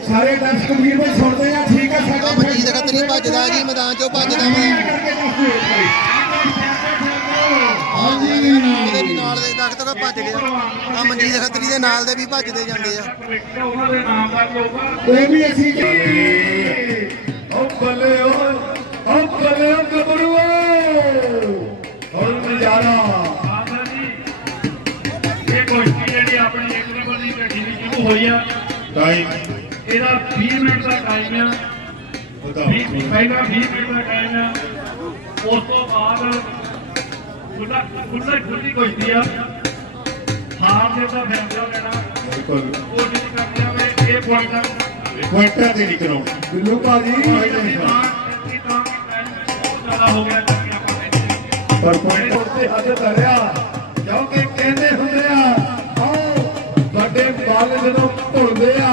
ਸਾਰੇ ਦਰਸ਼ਕ ਵੀਰ ਭਾਈ ਸੁਣਦੇ ਆ ਠੀਕ ਆ ਸਾਡੇ ਮਨਜੀਤ ਖੱਤਰੀ ਭੱਜਦਾ ਜੀ ਮੈਦਾਨ ਚੋਂ ਭੱਜਦਾ ਵਾ ਕਰਕੇ ਦੱਸ ਦਿਓ ਇੱਕ ਵਾਰੀ। ਆ। ਜੀ ਉਹਦੇ ਵੀ ਨਾਲ ਦੇ ਦਖਤ ਤੱਕ ਭੱਜ ਗਿਆ ਆ। ਮਨਜੀਤ ਖੱਤਰੀ ਦੇ ਨਾਲ ਦੇ ਵੀ ਭੱਜਦੇ ਜਾਂਦੇ ਆ। ਉਹਨਾਂ ਦੇ ਨਾਮ ਦਾ ਲੋਗਾ ਉਹ ਵੀ ਅਸੀਂ ਉਹ ਬੱਲੇ ਉਹ ਉਹ ਬੱਲੇ ਗੱਭਰੂ ਹੋਰ ਨਜ਼ਾਰਾ। ਇਹ ਕੁਸ਼ਤੀ ਜਿਹੜੀ ਆਪਣੀ ਇੱਕ ਨੰਬਰ ਦੀ ਗੱਡੀ ਸ਼ੁਰੂ ਹੋਈ ਆ। ਟਾਈਮ ਇਹਦਾ 20 ਮਿੰਟ ਦਾ ਟਾਈਮ ਆ। ਪਹਿਲਾਂ 20 ਮਿੰਟ ਦਾ ਟਾਈਮ ਆ। ਉਸ ਤੋਂ ਬਾਅਦ ਖੁੱਲਾ ਖੁੱਲਾ ਖੁੱਲੀ ਕੁਸ਼ਤੀ ਆ। ਹਾਰ ਦੇ ਤਾਂ ਫੈਸਲਾ ਲੈਣਾ ਬਿਲਕੁਲ। ਕੋਸ਼ਿਸ਼ ਕਰਦੇ ਆ ਵੀ ਇਹ ਪੁਆਇੰਟਾਂ ਕੁਆਟਾ ਤੇ ਨਹੀਂ ਕਰਾਉਣਾ। ਬਿੱਲੂ ਭਾਜੀ। ਪਰ ਪੁਆਇੰਟ ਤੇ ਹੱਥ ਧਰਿਆ। ਕਿਉਂਕਿ ਕਹਿੰਦੇ ਹੁੰਦੇ ਆ ਆਓ ਵੱਡੇ ਬਾਲ ਜਦੋਂ ਘੁਲਦੇ ਆ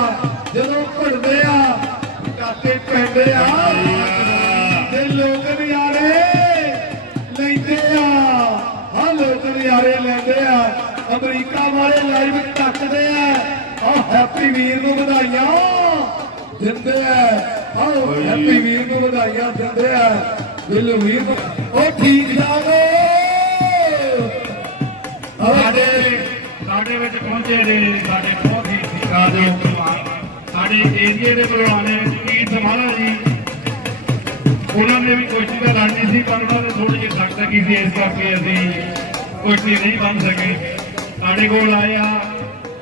ਕਾਤੇ ਪੈਂਦੇ ਆ ਤੇ ਲੋਕ ਨਜ਼ਾਰੇ ਲੈਂਦੇ ਆ। ਹਾਂ, ਲੋਕ ਨਜ਼ਾਰੇ ਲੈਂਦੇ ਆ। ਅਮਰੀਕਾ ਵਾਲੇ ਲਾਈਵ ਤੱਕਦੇ ਆ। ਆ ਹੈਪੀ ਵੀਰ ਨੂੰ ਵਧਾਈਆਂ ਦਿੰਦੇ ਆ। ਆਓ ਹੈਪੀ ਵੀਰ ਨੂੰ ਵਧਾਈਆਂ ਦਿੰਦੇ ਆ। ਦਿਲ ਵੀਰ ਉਹ ਠੀਕ ਠਾਕ ਸਾਡੇ ਸਾਡੇ ਵਿੱਚ ਪਹੁੰਚੇ ਨੇ, ਸਾਡੇ ਬਹੁਤ ਹੀ ਸਤਿਕਾਰਯੋਗ ਪਹਿਲਵਾਨ ਸਾਡੇ ਏਰੀਏ ਦੇ ਪਹਿਲਵਾਨ ਨੇ ਕੀਰਤ ਸਮਾਲਾ ਜੀ, ਉਹਨਾਂ ਨੇ ਵੀ ਕੁਸ਼ਤੀ ਦਾ ਲੜਨੀ ਸੀ, ਪਰ ਉਹਨਾਂ ਨੇ ਥੋੜੀ ਜਿਹੀ ਸਖਤ ਕੀਤੀ ਇਸ ਕਰਕੇ ਅਸੀਂ ਕੁਸ਼ਤੀ ਨਹੀਂ ਬਣ ਸਕੇ। ਸਾਡੇ ਕੋਲ ਆਇਆ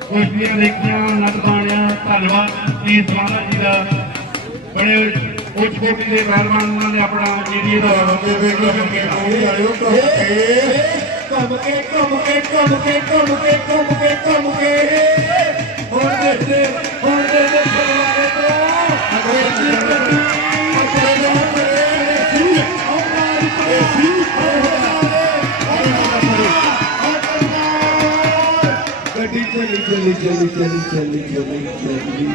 ਕੁਸ਼ਤੀਆਂ ਦੇਖੀਆਂ ਨੱਟ ਪਾਣਿਆ ਧੰਨਵਾਦ ਕੀਰਤ ਸਮਾਲਾ ਜੀ ਦਾ। ਬੜੇ ਉੱਚ ਕੋਟੀ ਦੇ ਪਹਿਲਵਾਨ ਉਹਨਾਂ ਨੇ ਆਪਣਾ ਏਰੀਏ ਦਾ ਬੰਦੇ ਵੇਖ ਲਓ ਕਿ ਕੋਈ ਆਇਓ ਘੁੰਮ ਕੇ ਘੁੰਮ ਕੇ ਘੁੰਮ ਕੇ ਘੁੰਮ ਕੇ ਘੁੰਮ ਕੇ ਘੁੰਮ ਕੇ। ਹੁਣ ਦੇਖਦੇ ਹੁਣ ਦੇਖਦੇ ਪਰਿਵਾਰੇ ਤੋਂ। ਅੰਗਰੇਜ਼ੀ ਗੱਡੀ ਗੱਡੀ ਚਲੀ ਚਲੀ ਚਲੀ ਚਲੀ ਚਲੀ ਚਲੀ ਚਲੀ।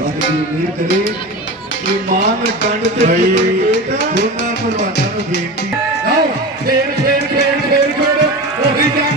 ਵਾਹਿਗੁਰੂ ਵੀਰ ਕਰੇ। ਇਮਾਨ ਕੰਡ ਤੇ ਦੋਨਾਂ ਪਰਵਾਨਾਂ ਨੂੰ ਬੇਨਤੀ। ਆਓ ਫੇਰ ਫੇਰ ਫੇਰ ਫੇਰ ਫੇਰ ਉਹੀ ਜੰਗ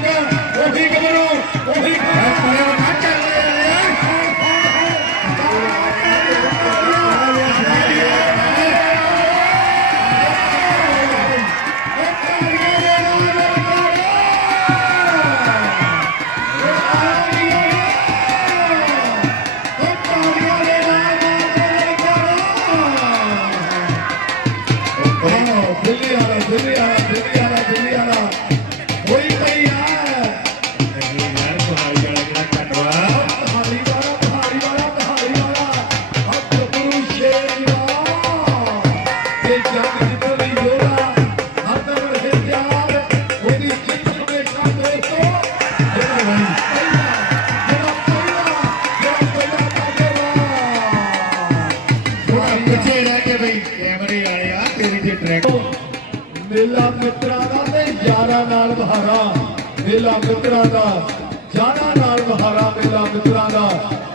ਦਾ ਯਾਰਾਂ ਨਾਲ ਬਹਾਰਾ ਮੇਲਾ ਮਿੱਤਰਾਂ ਦਾ।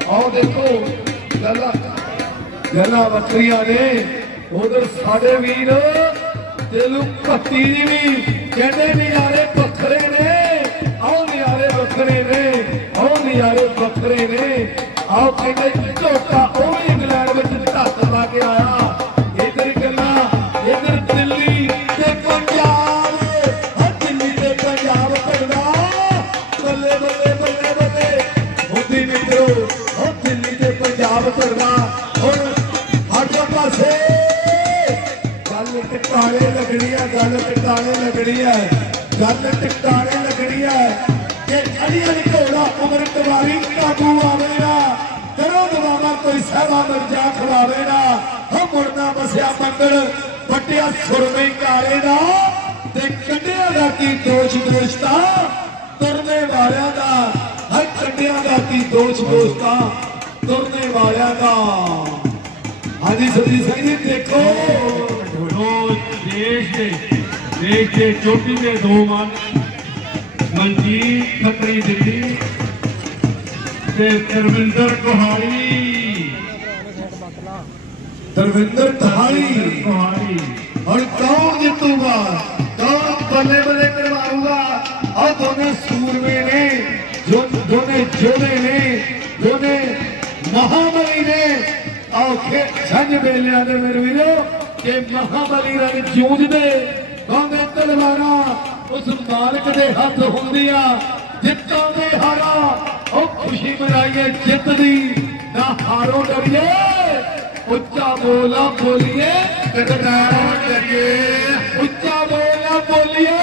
ਆਓ ਦੇਖੋ, ਗੱਲਾਂ ਗੱਲਾਂ ਵੱਖਰੀਆਂ ਨੇ। ਉਧਰ ਸਾਡੇ ਵੀਰ ਦਿਲੂ ਭੱਤੀ ਜੀ ਵੀ ਕਹਿੰਦੇ ਨਿਆਰੇ ਵੱਖਰੇ ਨੇ। ਆਓ ਨਿਆਰੇ ਵੱਖਰੇ ਨੇ। ਆਓ ਨਿਆਰੇ ਵੱਖਰੇ ਨੇ। ਆਓ ਕਹਿੰਦੇ ਝੋਟਾ ਉਹ ਵੀ ਇੰਗਲੈਂਡ ਵਿੱਚ ਧੱਕ ਲਾ ਕੇ ਆਇਆ। ਗੱਲ ਟਿਕਾਣੇ ਲੱਗਣੀ ਆ ਗੱਲ ਟਿਕਾਣੇ ਲੱਗਣੀ ਆ ਕਿ ਅੜੀਆਂ ਦੀ ਘੋੜਾ ਉਮਰ ਕੁਵਾਰੀ ਕਾਬੂ ਆਵੇਗਾ ਕਰੋ ਦਵਾਵਾ ਕੋਈ ਸਹਿਬਾ ਮਰਜਾ ਖਵਾਵੇਗਾ ਹੋ ਮੁੜਨਾ ਬਸਿਆ ਮੰਗਲ ਪਟਿਆ ਸੁਰਮੇ ਕਾਲੇ ਦਾ। ਤੇ ਕੰਡਿਆਂ ਦਾ ਕੀ ਦੋਸ਼ ਦੋਸਤਾ ਤੁਰਨੇ ਵਾਲਿਆਂ ਦਾ। ਹਰ ਕੰਡਿਆਂ ਦਾ ਕੀ ਦੋਸ਼ ਦੋਸਤਾ ਤੁਰਨੇ ਵਾਲਿਆਂ ਦਾ। ਹਾਂਜੀ ਸਦੀ ਸਿੰਘ ਜੀ, ਦੇਖੋ। ਦੇਸ਼ ਦੇ ਚੋਟੀ ਦੇ ਦੋ ਮਨ ਮਨਜੀਤ ਖੱਤਰੀ ਦਿੱਲੀ ਤੇ ਤਰਵਿੰਦਰ ਕੋਹਾਲੀ। ਦਰਵਿੰਦਰ ਤਹਾਲੀ ਕੋਹਾਲੀ। ਹੁਣ ਕੌਣ ਜਿੱਤੂਗਾ? ਕੌਣ ਬੱਲੇ ਬੱਲੇ ਕਰਵਾਊਗਾ? ਆ ਦੋਨੇ ਸੂਰਮੇ ਨੇ ਜੋ ਦੋਨੇ ਜੋੜੇ ਨੇ ਦੋਨੇ ਮਹਾਬਲੀ ਨੇ। ਔਖੇ ਸੰਜ ਵੇਲਿਆਂ ਦੇ ਮੇਰੇ ਵੀਰੋ ਕਿ ਮਹਾਬਲੀ ਰਣ ਜੂਝਦੇ। ਗਾਉਂਦੇ ਤਲਵਾਰਾਂ ਉਸ ਮਾਲਕ ਦੇ ਹੱਥ ਹੁੰਦੀਆਂ, ਜਿੱਤਾਂ ਦੇ ਹਾਰਾ, ਉਹ ਖੁਸ਼ੀ ਮਨਾਈਏ, ਜਿੱਤ ਦੀ ਨਾ ਹਾਰੋ ਡਰੀਏ, ਉੱਚਾ ਬੋਲਾ ਬੋਲੀਏ ਕਰਤਾਰੋ ਕਰੀਏ ਉੱਚਾ ਬੋਲਾ ਬੋਲੀਏ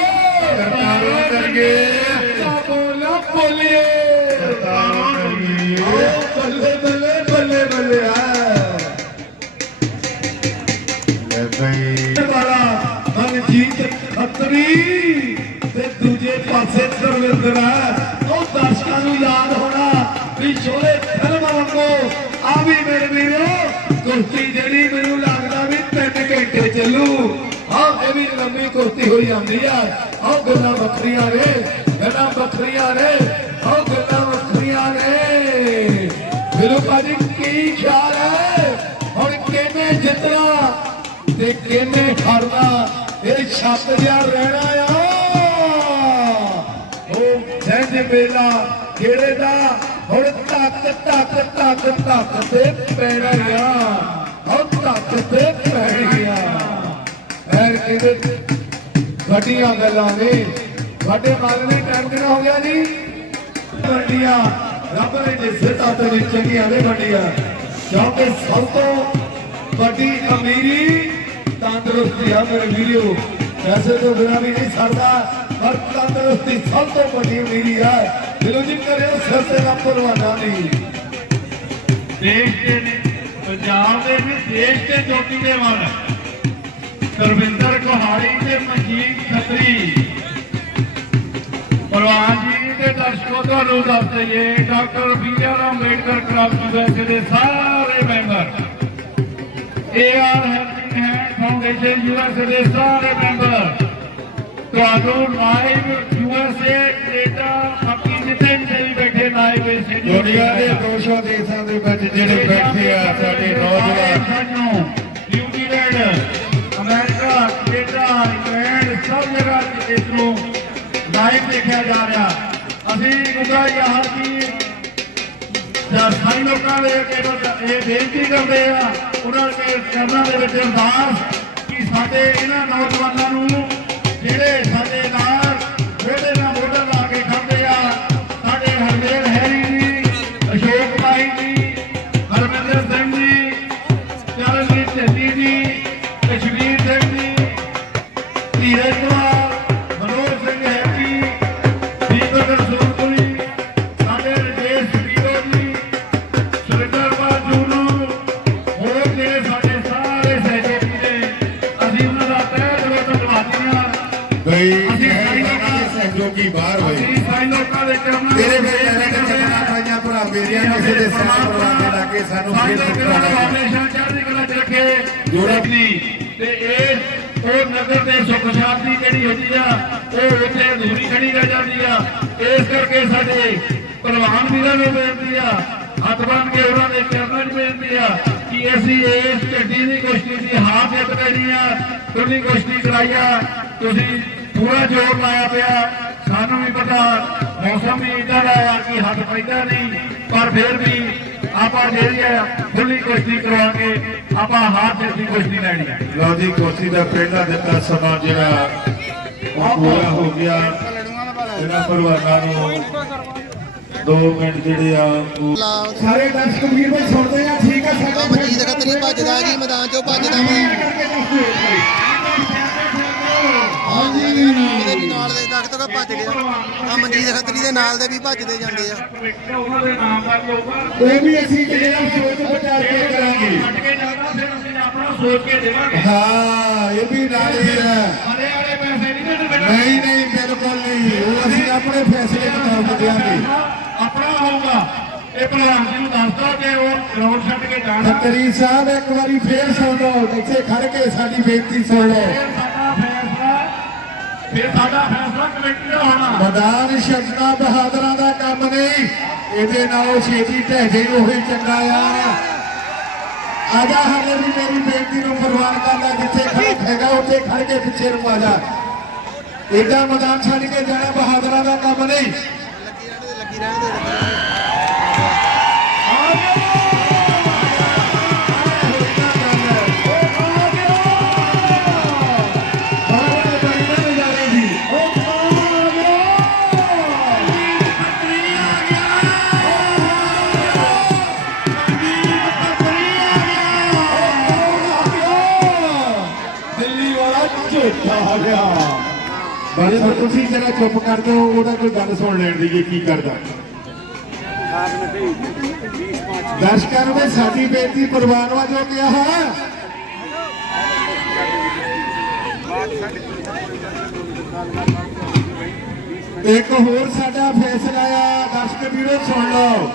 ਕਰਤਾਰੋ ਕਰੀਏ ਉੱਚਾ ਬੋਲਾ ਬੋਲੀਏ। ਕਰਤਾਰੋ ਕਰੀਏ ਪਾਸੇ ਧਰਮਿੰਦਰ ਹੈ। ਉਹ ਦਰਸ਼ਕਾਂ ਨੂੰ ਯਾਦ ਹੋਣਾ ਵੀ ਸ਼ੋਲੇ ਫਿਲਮ ਵਾਂਗੂ। ਆ ਵੀ ਮੇਰੇ ਵੀਰੋ ਕੁਸ਼ਤੀ ਜਿਹੜੀ ਮੈਨੂੰ ਲੱਗਦਾ ਵੀ 3 ਘੰਟੇ ਚੱਲੂ। ਆਹ ਇਹ ਵੀ ਲੰਮੀ ਕੁਸ਼ਤੀ ਹੋਈ ਜਾਂਦੀ ਆ ਆਹ ਗੱਲਾਂ ਵੱਖਰੀਆਂ ਨੇ, ਗੱਲਾਂ ਵੱਖਰੀਆਂ ਨੇ ਆਹ ਗੱਲਾਂ ਵੱਖਰੀਆਂ ਨੇ। ਬਿਲੋ ਭਾਜੀ, ਕੀ ਖਿਆਲ ਹੈ? ਹੁਣ ਕਿਵੇਂ ਜਿੱਤਣਾ ਤੇ ਕਿਵੇਂ ਹਾਰਨਾ? ਇਹ ਛੱਤ ਜਿਹਾ ਰਹਿਣਾ ਆ। ਉਹ ਜਿਹੜੇ ਦਾ ਹੁਣ ਧੱਕ ਧੱਕ ਧੱਕ ਧੱਕ ਤੇ ਪੈਣਾ ਆ ਉਹ ਧੱਕ ਤੇ ਪੈਣੀ ਆ ਐਰ ਕਹਿੰਦੇ ਵੱਡੀਆਂ ਗੱਲਾਂ ਨੇ। ਵੱਡੇ ਮਾਲਵੇ ਟਾਈਮ ਕਿੰਨਾ ਹੋ ਗਿਆ ਜੀ? ਵੱਡੀਆਂ। ਰੱਬ ਨੇ ਜਿਸੇ ਤੇ ਵਿੱਚ ਚੰਗੀਆਂ ਨੇ ਵੱਡੀਆਂ। ਕਿਉਂਕਿ ਸਭ ਤੋਂ ਵੱਡੀ ਅਮੀਰੀ ਤੰਦਰੁਸਤੀ ਆ ਮੇਰੇ ਵੀਰੋ। ਪੈਸੇ ਤੋਂ ਬਿਨਾਂ ਵੀ ਨਹੀਂ ਸਰਦਾ, ਪਰ ਤੰਦਰੁਸਤੀ ਸਭ ਤੋਂ ਵੱਡੀ ਅਮੀਰੀ ਆ ਦਿਲੋਂ ਜੀ ਕਰਿਓ ਸਿਰ ਤੇ ਨਾ ਪਰਵਾਨਾ ਨਹੀਂ। ਦੇਸ਼ ਨੇ, ਪੰਜਾਬ ਦੇ ਵੀ ਦੇਸ਼ ਦੇ ਚੋਟੀ ਦੇ ਵੱਲ। ਗੁਰਵਿੰਦਰ ਕੋਹਾੜੀ ਤੇ ਮਨਜੀਤ ਖੱਤਰੀ ਪ੍ਰਵਾਨ ਜੀ ਤੇ ਦਰਸ਼ਕੋ, ਤੁਹਾਨੂੰ ਦੱਸ ਦਈਏ, doctor BR Ambedkar club USA ਦੇ ਸਾਰੇ member. AR helping hand foundation USA ਦੇ ਸਾਰੇ ਮੈਂਬਰ ਤੁਹਾਨੂੰ ਲਾਈਵ ਯੂਐਸਏ ਕੈਨੇਡਾ ਬਾਕੀ ਜਿੱਥੇ ਵੀ ਬੈਠੇ ਲਾਈਵ ਇਸ ਦੁਨੀਆ ਦੇ 200 ਦੇਸ਼ਾਂ ਦੇ ਵਿੱਚ ਜਿਹੜੇ ਬੈਠੇ ਆ ਸਾਡੇ ਨੌਜਵਾਨ ਸਾਨੂੰ ਨਿਊਜ਼ੀਲੈਂਡ ਅਮਰੀਕਾ ਕੈਨੇਡਾ ਇੰਗਲੈਂਡ ਸਭ ਜਗ੍ਹਾ ਤੇ ਇਸ ਨੂੰ ਲਾਈਵ ਦੇਖਿਆ ਜਾ ਰਿਹਾ ਅਸੀਂ ਗੁੱਗਾ ਯਾਰ ਕੀ ਜਾਂ ਸਾਈ ਲੋਕਾਂ ਦੇ ਕੇਵਲ ਇਹ ਬੇਨਤੀ ਕਰਦੇ ਆ ਉਹਨਾਂ ਦੇ ਚਰਨਾਂ ਦੇ ਵਿੱਚ ਅਰਦਾਸ ਕਿ ਇਹਨਾਂ ਨੌਜਵਾਨਾਂ ਨੂੰ ਲੋਕਾਂ ਦੇ ਦੇ ਤੇਰੇ ਮੇਰੇ ਤੇ ਜਪਨਾ ਪਾਈਆਂ ਭਰਾ ਮੇਰੀਆਂ ਕਿਸੇ ਦੇ ਸਹਿਬ ਪਰਵਾਨੇ ਲਾ ਕੇ ਸਾਨੂੰ ਫੇਰ ਫਾਊਂਡੇਸ਼ਨ ਚੜ੍ਹਦੀ ਕਲਾ ਚ ਰੱਖੇ ਜੋੜਨੀ ਤੇ ਇਹ ਉਹ ਨਗਰ ਦੇ ਸੁਖ ਸ਼ਾਂਤੀ ਜਿਹੜੀ ਹੁੰਦੀ ਆ ਉਹ ਉੱਥੇ ਅਧੂਰੀ ਖੜੀ ਰਹਿ ਜਾਂਦੀ ਆ। ਇਸ ਕਰਕੇ ਸਾਡੇ ਪ੍ਰਵਾਨ ਵੀਰਾਂ ਨੂੰ ਬੇਨਤੀ ਆ ਹੱਥ ਬੰਨ ਕੇ ਉਹਨਾਂ ਦੇ ਚਰਨਾਂ 'ਚ ਬੇਨਤੀ ਆ ਕਿ ਅਸੀਂ ਇਸ ਝੰਡੀ ਦੀ ਕੁਸ਼ਤੀ ਦੀ ਹਾਰ ਜਿੱਤ ਲੈਣੀ ਆ ਤੁਰਨੀ ਕੁਸ਼ਤੀ ਕਰਾਈ ਆ। ਤੁਸੀਂ ਪੂਰਾ ਜ਼ੋਰ ਲਾਇਆ ਪਿਆ ਸਾਨੂੰ ਵੀ ਪਤਾ ਮੌਸਮ ਵੀ ਇਦਾਂ ਦਾ ਆ ਕਿ ਹੱਥ ਪੈਂਦਾ ਨਹੀਂ ਪਰ ਫਿਰ ਵੀ ਆਪਾਂ ਜਿਹੜੀ ਆ ਖੁੱਲੀ ਕੁਸ਼ਤੀ ਕਰਵਾ ਕੇ ਆਪਾਂ ਹਾਰ ਜਿੱਤ ਦੀ ਕੁਸ਼ਤੀ ਲੈਣੀ ਲਓ ਜੀ ਕੋਸ਼ੀ ਦਾ ਪਹਿਲਾ ਦਿੱਤਾ ਸਮਾਂ ਜਿਹੜਾ ਉਹ ਪੂਰਾ ਹੋ ਗਿਆ। ਇਹਨਾਂ ਪਰਿਵਾਰਾਂ ਨੂੰ 2 ਮਿੰਟ ਜਿਹੜੇ ਆ ਸਾਰੇ ਦਰਸ਼ਕ ਵੀਰ ਭਾਈ ਸੁਣਦੇ ਆ ਠੀਕ ਆ ਸਾਡੇ ਮਨਜੀਤ ਖੱਤਰੀ ਭੱਜਦਾ ਜੀ ਮੈਦਾਨ ਚੋਂ ਭੱਜਦਾ ਵਾ। ਦੇ ਵੀ ਨਾਲ ਦੇ ਤੱਕ ਤੱਕ ਭੱਜ ਗਿਆ ਆ। ਮਨਜੀਤ ਖੱਤਰੀ ਦੇ ਨਾਲ ਦੇ ਵੀ ਭੱਜਦੇ ਜਾਂਦੇ ਆ। ਉਹਨਾਂ ਦੇ ਨਾਮ ਦਾ ਹੋਊਗਾ ਉਹ ਵੀ ਅਸੀਂ ਜਿਹੜਾ ਸੋਚ ਵਿਚਾਰ ਕੇ ਕਰਾਂਗੇ। ਛੱਡ ਕੇ ਜਾਣਾ ਫਿਰ ਅਸੀਂ ਆਪਣਾ ਸੋਚ ਕੇ ਦੇਵਾਂਗੇ ਹਾਂ ਇਹ ਵੀ ਨਾਲ ਹੀ ਹੈ ਹਰੇ ਵਾਲੇ ਪੈਸੇ ਨਹੀਂ ਨਹੀਂ ਨਹੀਂ ਬਿਲਕੁਲ ਨਹੀਂ। ਉਹ ਅਸੀਂ ਆਪਣੇ ਫੈਸਲੇ ਮੁਤਾਬਕ ਦਿਆਂਗੇ ਆਪਣਾ ਹੋਊਗਾ। ਇਹ ਪ੍ਰਧਾਨ ਜੀ ਨੂੰ ਦੱਸਦਾ ਕਿ ਉਹ ਗਰਾਊਂਡ ਛੱਡ ਕੇ ਜਾਣਾ। ਖੱਤਰੀ ਸਾਹਿਬ ਇੱਕ ਵਾਰੀ ਫੇਰ ਸੁਣ ਲਓ ਇੱਥੇ ਖੜ ਕੇ ਸਾਡੀ ਬੇਨਤੀ ਸੁਣ ਲਓ। ਫਿਰ ਸਾਡਾ ਫੈਸਲਾ ਕਮੇਟੀ ਦਾ ਹੋਣਾ। ਮੈਦਾਨ ਛੱਡਣਾ ਬਹਾਦਰਾਂ ਦਾ ਕੰਮ ਨਹੀਂ ਇਹਦੇ ਨਾਲੋਂ ਛੇਤੀ ਢਹਿ ਜੇ ਉਹੀ ਚੰਗਾ ਆ। ਆਜਾ ਹਲੇ ਵੀ ਮੇਰੀ ਬੇਟੀ ਨੂੰ ਪ੍ਰਵਾਨ ਕਰ ਲੈ ਜਿੱਥੇ ਖੜਾ ਹੈਗਾ, ਉੱਥੇ ਖੜ ਕੇ ਪਿੱਛੇ ਨੂੰ ਆ ਜਾ। ਇਹਦਾ ਮੈਦਾਨ ਛੱਡ ਕੇ ਜਾਣਾ ਬਹਾਦਰਾਂ ਦਾ ਕੰਮ ਨਹੀਂ। ਲੱਗੀ ਰਹਿਣ ਦੇ ਲੱਗੀ ਰਹਿਣ ਦੇ। ਬਸ ਤੁਸੀਂ ਚੁੱਪ ਕਰ ਦਿਓ ਉਹਦਾ ਕੋਈ ਗੱਲ ਸੁਣ ਲੈਣ ਦੀ ਕੀ ਕਰਦਾ। ਦਰਸ਼ਕਾਂ ਨੂੰ ਵੀ ਸਾਡੀ ਬੇਨਤੀ ਪ੍ਰਵਾਨਵਾ ਜੋ ਕਿਹਾ ਹੈ ਇੱਕ ਹੋਰ ਸਾਡਾ ਫੈਸਲਾ ਆ ਦਰਸ਼ਕ ਵੀਰੋ, ਸੁਣ ਲਓ।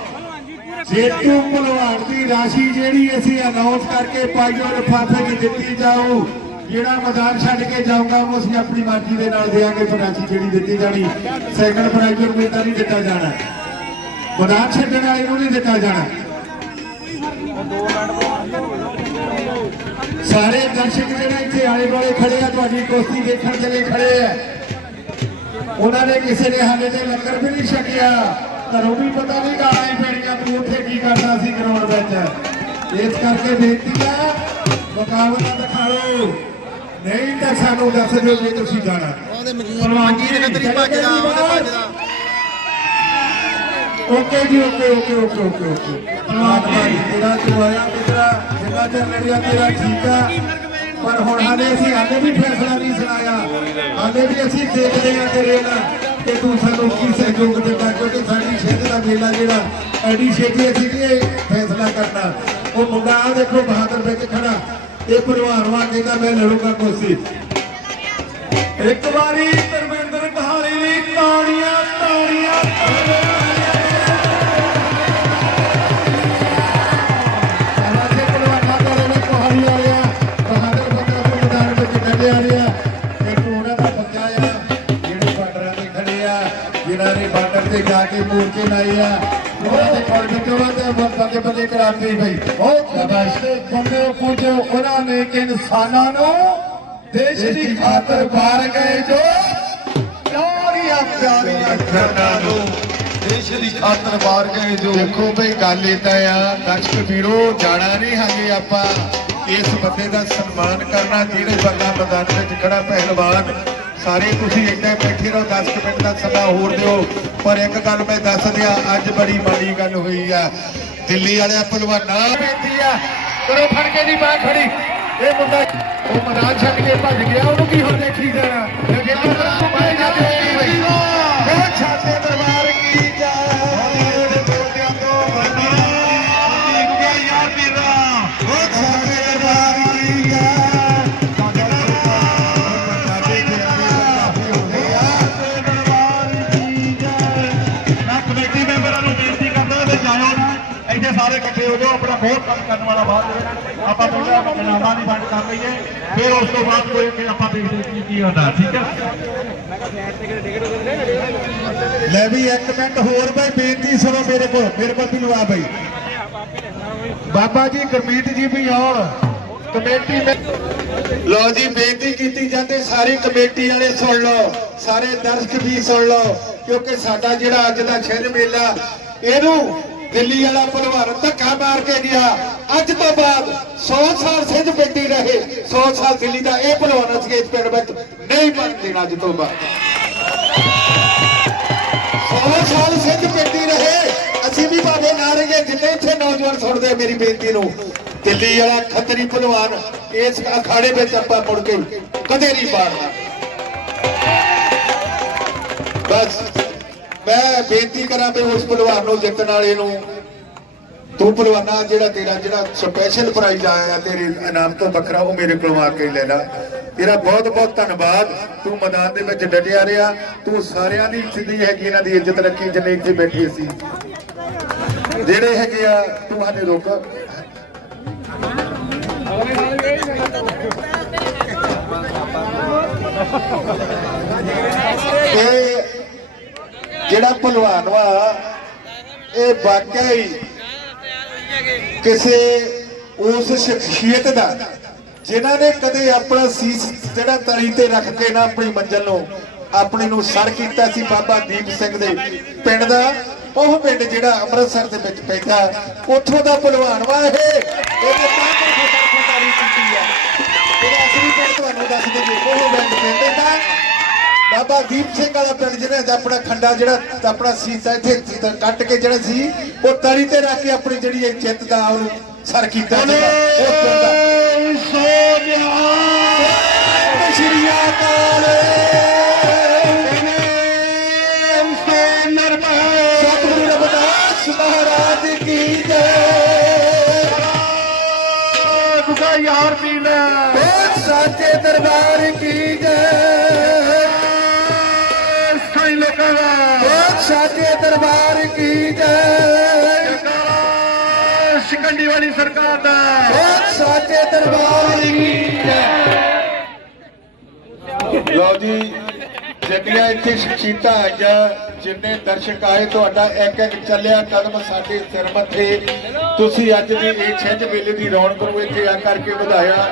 ਜੇਤੂ ਭਲਵਾਨ ਦੀ ਰਾਸ਼ੀ ਜਿਹੜੀ ਅਸੀਂ ਅਨਾਉਂਸ ਕਰਕੇ ਪਾਈਓ, ਲਿਫਾਫੇ 'ਚ ਦਿੱਤੀ ਜਾਊ। ਜਿਹੜਾ ਮੈਦਾਨ ਛੱਡ ਕੇ ਜਾਊਗਾ, ਉਹ ਅਸੀਂ ਆਪਣੀ ਮਰਜ਼ੀ ਦੇ ਨਾਲ ਦੇਾਂਗੇ ਰਾਸ਼ੀ ਜਿਹੜੀ ਦਿੱਤੀ ਜਾਣੀ। ਸੈਕੰਡ ਪ੍ਰਾਈਜ਼ ਨੂੰ ਤਾਂ ਨਹੀਂ ਦਿੱਤਾ ਜਾਣਾ। ਮੈਦਾਨ ਛੱਡਣ ਵਾਲੇ ਨੂੰ ਨਹੀਂ ਦਿੱਤਾ ਜਾਣਾ। ਸਾਰੇ ਦਰਸ਼ਕ ਜਿਹੜੇ ਇੱਥੇ ਆਲੇ ਦੁਆਲੇ ਖੜੇ ਆ, ਤੁਹਾਡੀ ਕੁਸ਼ਤੀ ਦੇਖਣ ਦੇ ਲਈ ਖੜੇ ਆ। ਉਹਨਾਂ ਨੇ ਕਿਸੇ ਨੇ ਹਾਲੇ ਤੇ ਲੰਗਰ ਵੀ ਨਹੀਂ ਛਕਿਆ ਘਰੋਂ ਵੀ ਪਤਾ ਨਹੀਂ ਗਾਲਾਂ ਹੀ ਪੈਣੀਆਂ ਤੂੰ ਉੱਥੇ ਕੀ ਕਰਦਾ ਸੀ ਗਰਾਊਂਡ ਵਿੱਚ। ਇਸ ਕਰਕੇ ਬੇਨਤੀ ਆ, ਮੁਕਾਬਲਾ ਦਿਖਾ ਲਓ ਨਹੀਂ ਤਾਂ ਸਾਨੂੰ ਦੱਸ ਦਿਓ ਜੇ ਤੁਸੀਂ ਜਾਣਾ। ਉਹਦੇ ਮਜੀਦ ਮਜੀਦ ਖੱਤਰੀ ਭੱਜਦਾ ਉਹਦੇ ਭੱਜਦਾ ਓਕੇ ਜੀ okay okay okay okay okay. ਪਰਮਾਤਮਾ ਜੀ ਤੇਰਾ ਤੂੰ ਆਇਆ ਤੇਰਾ ਜਿੰਨਾ ਚਿਰ ਲੜਿਆ ਤੇਰਾ ਠੀਕ ਆ। ਪਰ ਹੁਣ ਹਾਲੇ ਅਸੀਂ ਹਾਲੇ ਵੀ ਫੈਸਲਾ ਨਹੀਂ ਸੁਣਾਇਆ। ਹਾਲੇ ਵੀ ਅਸੀਂ ਦੇਖਦੇ ਆ ਤੇਰੇ ਨਾਲ ਕਿ ਤੂੰ ਸਾਨੂੰ ਕੀ ਸਹਿਯੋਗ ਦਿੰਦਾ ਕਿਉਂਕਿ ਸਾਡੀ ਸ਼ਹਿਰ ਦਾ ਮੇਲਾ ਜਿਹੜਾ ਐਡੀ ਛੇਤੀ ਅਸੀਂ ਇਹ ਫੈਸਲਾ ਕਰਨਾ। ਉਹ ਮੁੰਡਾ ਆ ਦੇਖੋ ਬਹਾਦਰ ਵਿੱਚ ਖੜਾ। ਇਹ ਭਲਵਾਨਵਾ ਕਹਿੰਦਾ ਮੈਂ ਲੜੂਗਾ ਕੋਸ਼ਿਸ਼ ਇੱਕ ਵਾਰੀ ਧਰਮਿੰਦਰ ਕਹਾਣੀ ਲਈ ਤਾੜੀਆਂ ਤਾੜੀਆਂ ਸਾਡਾ ਤੇ ਬੰਦੇ ਬੰਦੇ ਕਰਾਤੀ ਬਈ। ਬਹੁਤ ਦਬਾਸ਼ੇ ਬੰਦੇ ਪਹੁੰਚੇ ਉਹਨਾਂ ਨੇ ਕਿ ਇਨਸਾਨਾਂ ਨੂੰ ਦੇਸ਼ ਦੀ ਖਾਤਰ ਬਾਰ ਗਏ ਜੋ ਪਿਆਰੀਆਂ ਪਿਆਰੀਆਂ ਖੰਡਾਂ ਨੂੰ ਦੇਸ਼ ਦੀ ਖਾਤਰ ਬਾਰ ਗਏ ਜੋ। ਦੇਖੋ ਬਈ, ਗੱਲ ਏਦਾਂ ਆ, ਦਰਸ਼ਕ ਵੀਰੋ, ਜਾਣਾ ਨਹੀਂ ਹਾਲੇ ਆਪਾਂ। ਇਸ ਬੰਦੇ ਦਾ ਸਨਮਾਨ ਕਰਨਾ, ਜਿਹੜੇ ਬੰਦਾ ਮੈਦਾਨ ਵਿੱਚ ਖੜਾ ਪਹਿਲਵਾਨ, ਸਾਰੇ ਤੁਸੀਂ ਇੱਦਾਂ ਬੈਠੇ ਰਹੋ 10 ਕੁ ਮਿੰਟ ਦਾ ਸਮਾਂ ਹੋਰ ਦਿਓ। ਪਰ ਇੱਕ ਗੱਲ ਮੈਂ ਦੱਸ ਦਿਆਂ, ਅੱਜ ਬੜੀ ਮਾੜੀ ਗੱਲ ਹੋਈ ਆ। ਦਿੱਲੀ ਵਾਲਿਆਂ ਪਹਿਲਵਾਨਾਂ ਬੇਨਤੀ ਆ। ਕਰੋ ਫੜ ਕੇ ਦੀ ਬਾਹ ਖੜੀ। ਇਹ ਮੁੰਡਾ ਉਹ ਮੈਦਾਨ ਛੱਡ ਕੇ ਭੱਜ ਗਿਆ। ਉਹਨੂੰ ਕੀ ਹੁਣ ਦੇਖੀ ਜਾਣਾ? ਇਹ ਜਿਹੜਾ ਤੂੰ ਮੈਂ ਜਾ ਕੇ ਇਕੱਠੇ ਹੋ ਜਾਓ ਆਪਣਾ ਬਹੁਤ ਕੰਮ ਕਰਨ ਵਾਲਾ ਬਾਅਦ ਆਪਾਂ ਪਹਿਲਾਂ ਇਨਾਮਾਂ ਦੀ ਵੰਡ ਕਰ ਲਈਏ, ਫਿਰ ਉਸ ਤੋਂ ਬਾਅਦ ਕੋਈ ਕਿ ਆਪਾਂ ਦੇਖਦੇ ਕੀ ਕੀ ਹੁੰਦਾ, ਠੀਕ ਹੈ? ਲੈ ਵੀ ਇੱਕ ਮਿੰਟ ਹੋਰ ਬਈ, ਬੇਨਤੀ ਸੁਣੋ ਮੇਰੇ ਕੋਲ ਮੇਰੇ ਕੋਲ ਵੀ ਲਵਾ ਬਈ। ਬਾਬਾ ਜੀ, ਗੁਰਮੀਤ ਜੀ ਵੀ ਆਉਣ। ਕਮੇਟੀ ਮੇ ਲੋ ਜੀ, ਬੇਨਤੀ ਕੀਤੀ ਜਾਂਦੀ, ਸਾਰੀ ਕਮੇਟੀ ਵਾਲੇ ਸੁਣ ਲਓ, ਸਾਰੇ ਦਰਸ਼ਕ ਵੀ ਸੁਣ ਲਓ, ਕਿਉਂਕਿ ਸਾਡਾ ਜਿਹੜਾ ਅੱਜ ਦਾ ਛਿੰਝ ਮੇਲਾ, ਇਹਨੂੰ ਦਿੱਲੀ ਵਾਲਾ ਭਲਵਾਨ ਧੱਕਾ ਮਾਰ ਕੇ ਗਿਆ। ਅੱਜ ਤੋਂ ਬਾਅਦ 100 ਸਾਲ ਸਿੰਝ ਬੈਠੀ ਰਹੇ। 100 ਸਾਲ ਦਿੱਲੀ ਦਾ ਇਹ ਭਲਵਾਨ ਅਸੀਂ ਇਸ ਪਿੰਡ ਵਿੱਚ। ਨਹੀਂ ਬਣ ਦੇਣਾ ਅੱਜ ਤੋਂ ਬਾਅਦ। 100 ਸਾਲ ਸਿੱਧ ਪਿੰਡੀ ਰਹੇ। ਅਸੀਂ ਵੀ ਭਾਵੇਂ ਨਾ ਜਿੰਨੇ ਇੱਥੇ ਨੌਜਵਾਨ ਸੁਣਦੇ ਮੇਰੀ ਬੇਨਤੀ ਨੂੰ। ਦਿੱਲੀ ਵਾਲਾ ਖੱਤਰੀ ਭਲਵਾਨ, ਇਸ ਅਖਾੜੇ ਵਿੱਚ ਆਪਾਂ ਮੁੜ ਕੇ ਕਦੇ ਨਹੀਂ ਪਾੜਨਾ। ਬਸ। ਮੈਂ ਬੇਨਤੀ ਕਰਾਂ ਵੀ ਉਸ ਪਹਿਲਵਾਨ ਨੂੰ ਜਿੱਤਣ ਵਾਲੇ ਨੂੰ ਤੂੰ ਪਹਿਲਵਾਨਾ ਜਿਹੜਾ ਤੇਰਾ ਜਿਹੜਾ ਸਪੈਸ਼ਲ ਪ੍ਰਾਈਜ਼ ਆਇਆ ਤੇਰੇ ਇਨਾਮ ਤੋਂ ਵੱਖਰਾ ਉਹ ਮੇਰੇ ਕੋਲੋਂ ਆ ਕੇ ਲੈ ਲੈ। ਤੇਰਾ ਬਹੁਤ ਬਹੁਤ ਧੰਨਵਾਦ। ਤੂੰ ਮੈਦਾਨ ਦੇ ਵਿੱਚ ਡਟਿਆ ਰਿਹਾ। ਤੂੰ ਸਾਰਿਆਂ ਦੀ ਸਿੱਧੀ ਹੈਗੀ, ਇਹਨਾਂ ਦੀ ਇੱਜ਼ਤ ਰੱਖੀ, ਜਿੰਨੇ ਇੱਥੇ ਬੈਠੇ ਸੀ। ਜਿਹੜੇ ਹੈਗੇ ਆ, ਤੂੰ ਹਾਲੇ ਰੁਕ। ਇਹ ਜਿਹੜਾ ਭਲਵਾਨ ਵਾ, ਇਹ ਵਾਕਿਆ ਕਿਸੇ ਉਸ ਸ਼ਖਸੀਅਤ ਦਾ, ਜਿਨ੍ਹਾਂ ਨੇ ਕਦੇ ਆਪਣਾ ਸੀਸ ਜਿਹੜਾ ਤਲੀ ਤੇ ਰੱਖ ਕੇ ਨਾ ਆਪਣੀ ਮੰਜ਼ਲ ਨੂੰ, ਆਪਣੇ ਨੂੰ ਸਰ ਕੀਤਾ ਸੀ ਬਾਬਾ ਦੀਪ ਸਿੰਘ ਦੇ ਪਿੰਡ ਦਾ, ਉਹ ਪਿੰਡ ਜਿਹੜਾ ਅੰਮ੍ਰਿਤਸਰ ਦੇ ਵਿੱਚ ਪੈਂਦਾ, ਉੱਥੋਂ ਦਾ ਭਲਵਾਨ ਵਾ ਇਹ। ਇਹਨੇ ਤਾਂ ਫੁੱਟਾਂ ਫੁੱਟਾਰੀ ਕੀਤੀ ਆ। ਇਹਦਾ ਅਸਲੀ ਪਿੰਡ ਤੁਹਾਨੂੰ ਦੱਸ ਦੇਈਏ, ਉਹ ਬਾਬਾ ਦੀਪ ਸਿੰਘ ਵਾਲਾ ਪਿੰਡ ਜਿਹਨੇ ਆਪਣਾ ਖੰਡਾ ਜਿਹੜਾ ਆਪਣਾ ਸੀਸਾ ਇੱਥੇ ਕੱਟ ਕੇ ਜਿਹੜਾ ਸੀ, ਉਹ ਤਲੀ ਤੇ ਰੱਖ ਕੇ ਆਪਣੀ ਜਿਹੜੀ ਇਹ ਜਿੱਤ ਦਾ ਉਹਨੂੰ ਸਰ ਕੀਤਾ ਉਹ ਪਿੰਡ ਦਾ। ਸਤਿ ਸ਼੍ਰੀ ਅਕਾਲ। ਯਾਰ ਪੀਰ ਬੋਲ ਦਰਬਾਰ ਕੀ ਵਾਲੀ ਸਰਕਾਰ ਦਾ। ਬੋਲ ਸਾਚੇ ਦਰਬਾਰ ਕੀ ਜੈ ਲਓ ਜੀ ਜਿੰਨੀਆਂ ਇੱਥੇ ਸ਼ਖਸੀਅਤਾਂ ਆਈਆਂ ਜਿੰਨੇ ਦਰਸ਼ਕ ਆਏ ਤੁਹਾਡਾ ਇੱਕ ਇੱਕ ਚੱਲਿਆ ਕਦਮ ਸਾਡੇ ਸਿਰ ਮੱਥੇ। ਤੁਸੀਂ ਅੱਜ ਦੀ ਇਹ ਛਿੰਝ ਵੇਲੇ ਦੀ ਰੌਣਕ ਨੂੰ ਇੱਥੇ ਆ ਕਰਕੇ ਵਧਾਇਆ।